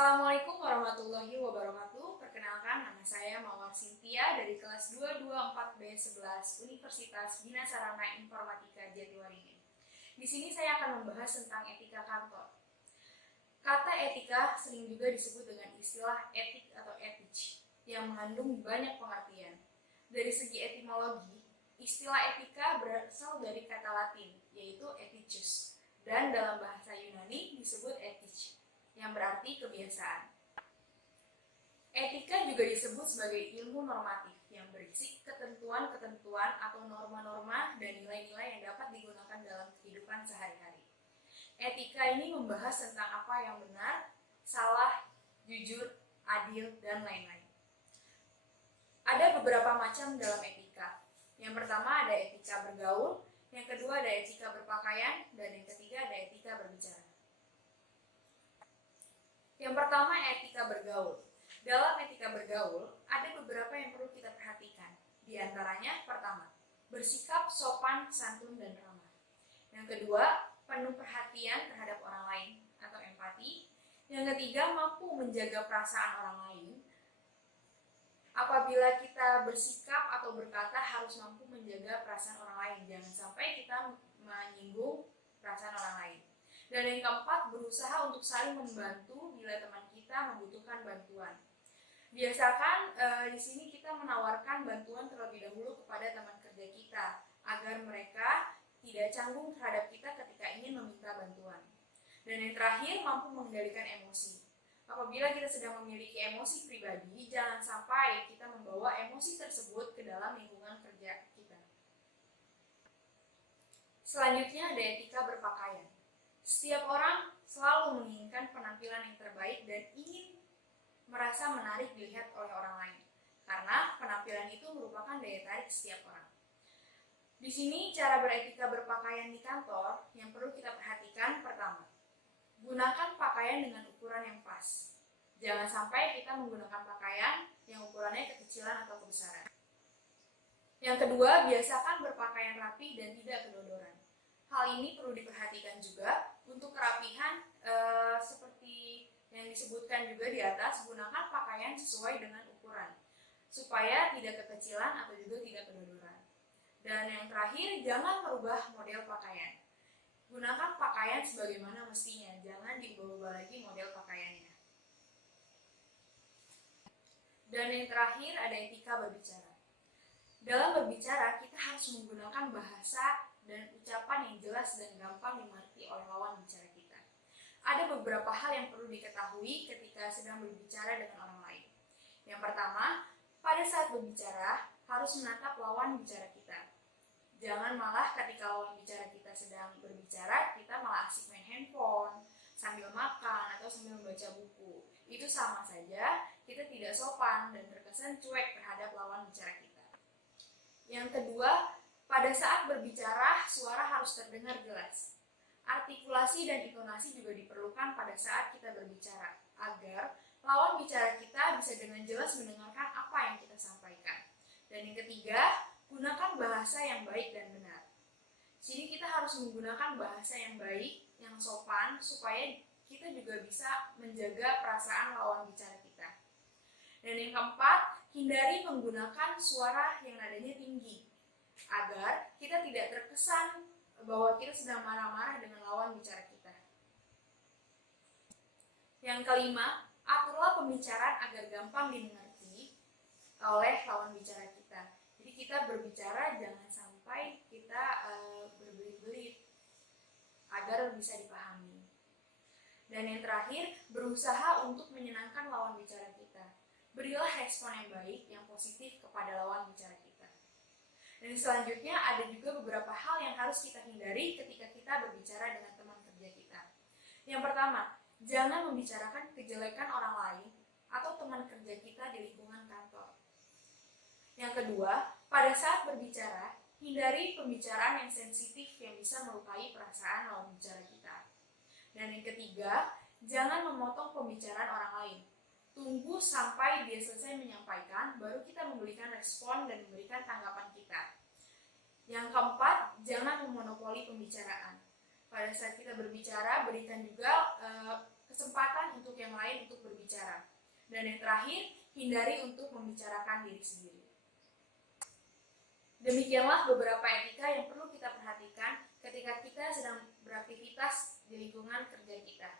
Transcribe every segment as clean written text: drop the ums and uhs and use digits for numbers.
Assalamualaikum warahmatullahi wabarakatuh. Perkenalkan, nama saya Mawar Cynthia dari kelas 224B11 Universitas Bina Sarana Informatika Jatiwaringin. Di sini saya akan membahas tentang etika kantor. Kata etika sering juga disebut dengan istilah etik atau ethics yang mengandung banyak pengertian. Dari segi etimologi, istilah etika berasal dari kata Latin, yaitu ethicus, dan dalam bahasa Yunani disebut ethics, yang berarti kebiasaan. Etika juga disebut sebagai ilmu normatif yang berisi ketentuan-ketentuan atau norma-norma dan nilai-nilai yang dapat digunakan dalam kehidupan sehari-hari. Etika ini membahas tentang apa yang benar, salah, jujur, adil, dan lain-lain. Ada beberapa macam dalam etika. Yang pertama ada etika bergaul, yang kedua ada etika berpakaian, dan yang ketiga ada etika berbicara. Yang pertama, etika bergaul. Dalam etika bergaul, ada beberapa yang perlu kita perhatikan. Di antaranya, pertama, bersikap sopan, santun, dan ramah. Yang kedua, penuh perhatian terhadap orang lain atau empati. Yang ketiga, mampu menjaga perasaan orang lain. Apabila kita bersikap atau berkata harus mampu menjaga perasaan orang lain. Jangan sampai kita menyinggung perasaan orang lain. Dan yang keempat, berusaha untuk saling membantu bila teman kita membutuhkan bantuan. Biasakan di sini kita menawarkan bantuan terlebih dahulu kepada teman kerja kita agar mereka tidak canggung terhadap kita ketika ingin meminta bantuan. Dan yang terakhir, mampu mengendalikan emosi. Apabila kita sedang memiliki emosi pribadi, jangan sampai kita membawa emosi tersebut ke dalam lingkungan kerja kita. Selanjutnya ada etika berpakaian. Setiap orang selalu menginginkan penampilan yang terbaik dan ingin merasa menarik dilihat oleh orang lain, karena penampilan itu merupakan daya tarik setiap orang. Di sini cara beretika berpakaian di kantor yang perlu kita perhatikan. Pertama, gunakan pakaian dengan ukuran yang pas. Jangan sampai kita menggunakan pakaian yang ukurannya kekecilan atau kebesaran. Yang kedua, biasakan berpakaian rapi dan tidak kedodoran. Hal ini perlu diperhatikan juga untuk kerapihan seperti yang disebutkan juga di atas, gunakan pakaian sesuai dengan ukuran supaya tidak kekecilan atau juga tidak kedodoran. Dan yang terakhir, jangan merubah model pakaian. Gunakan pakaian sebagaimana mestinya, jangan diubah-ubah lagi model pakaiannya. Dan yang terakhir ada etika berbicara. Dalam berbicara, kita harus menggunakan bahasa dan ucapan yang jelas dan gampang dimengerti oleh lawan bicara kita. Ada beberapa hal yang perlu diketahui ketika sedang berbicara dengan orang lain. Yang pertama, pada saat berbicara harus menatap lawan bicara kita. Jangan malah ketika lawan bicara kita sedang berbicara, kita malah asik main handphone, sambil makan, atau sambil membaca buku. Itu sama saja, kita tidak sopan dan terkesan cuek terhadap lawan bicara kita. Yang kedua, pada saat berbicara, suara harus terdengar jelas. Artikulasi dan intonasi juga diperlukan pada saat kita berbicara, agar lawan bicara kita bisa dengan jelas mendengarkan apa yang kita sampaikan. Dan yang ketiga, gunakan bahasa yang baik dan benar. Jadi kita harus menggunakan bahasa yang baik, yang sopan, supaya kita juga bisa menjaga perasaan lawan bicara kita. Dan yang keempat, hindari menggunakan suara yang nadanya tinggi, agar kita tidak terkesan bahwa kita sedang marah-marah dengan lawan bicara kita. Yang kelima, aturlah pembicaraan agar gampang dimengerti oleh lawan bicara kita. Jadi kita berbicara jangan sampai kita berbelit-belit agar bisa dipahami. Dan yang terakhir, berusaha untuk menyenangkan lawan bicara kita. Berilah respon yang baik, yang positif kepada lawan bicara kita. Dan selanjutnya ada juga beberapa hal yang harus kita hindari ketika kita berbicara dengan teman kerja kita. Yang pertama, jangan membicarakan kejelekan orang lain atau teman kerja kita di lingkungan kantor. Yang kedua, pada saat berbicara, hindari pembicaraan yang sensitif yang bisa melukai perasaan lawan bicara kita. Dan yang ketiga, jangan memotong pembicaraan orang lain. Tunggu sampai dia selesai menyampaikan, baru kita memberikan respon dan memberikan tanggapan kita. Yang keempat, jangan memonopoli pembicaraan. Pada saat kita berbicara, berikan juga kesempatan untuk yang lain untuk berbicara. Dan yang terakhir, hindari untuk membicarakan diri sendiri. Demikianlah beberapa etika yang perlu kita perhatikan ketika kita sedang beraktivitas di lingkungan kerja kita.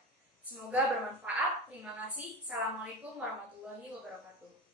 Semoga bermanfaat. Terima kasih. Assalamualaikum warahmatullahi wabarakatuh.